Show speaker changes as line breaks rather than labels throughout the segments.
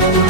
Thank you.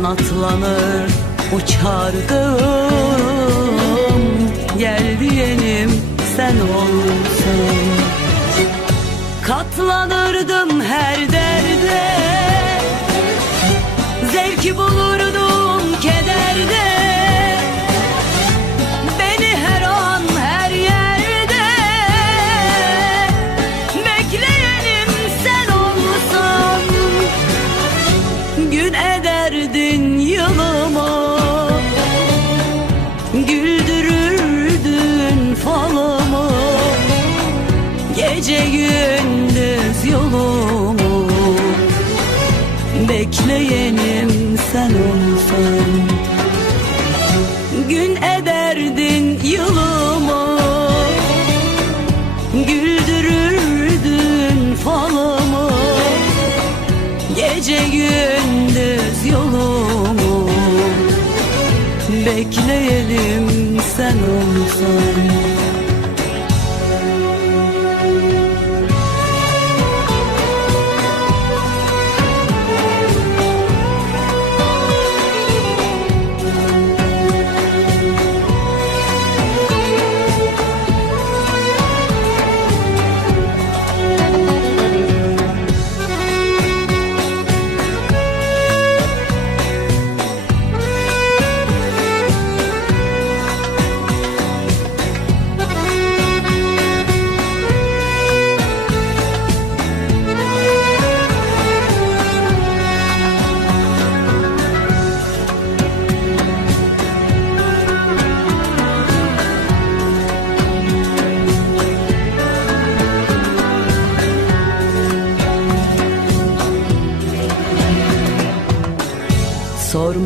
Kanatlanır uçardım Gel diyenim sen olsan Katlanırdım her derde. Zevki bulurdum Gün ederdin yılımı Güldürürdün falımı Gece gündüz Bekleyelim sen olsan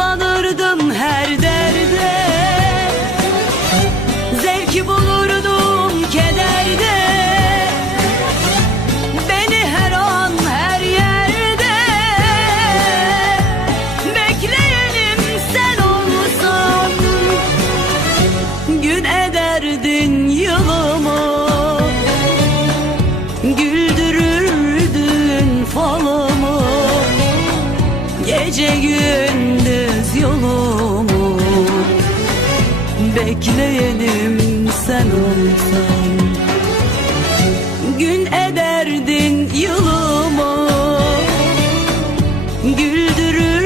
Katlanırdım her derde. Zevki bulurdum kederde. Beni her an her yerde. Bekleyenim sen olsan Gün ederdin yılımı. Güldürürdün falımı. Gece gündüz yolumu Bekleyenim sen olsan. Gün ederdin yılımı Güldürürdün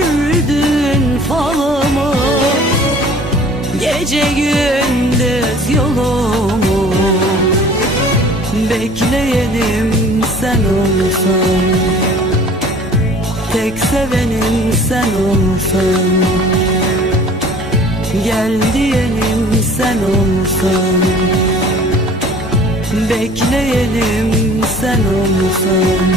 falımı. Gece gündüz yolumu Bekleyenim sen olsan. Tek sevenim sen olsan Gel diyenim sen olsan. Bekleyelim sen olsan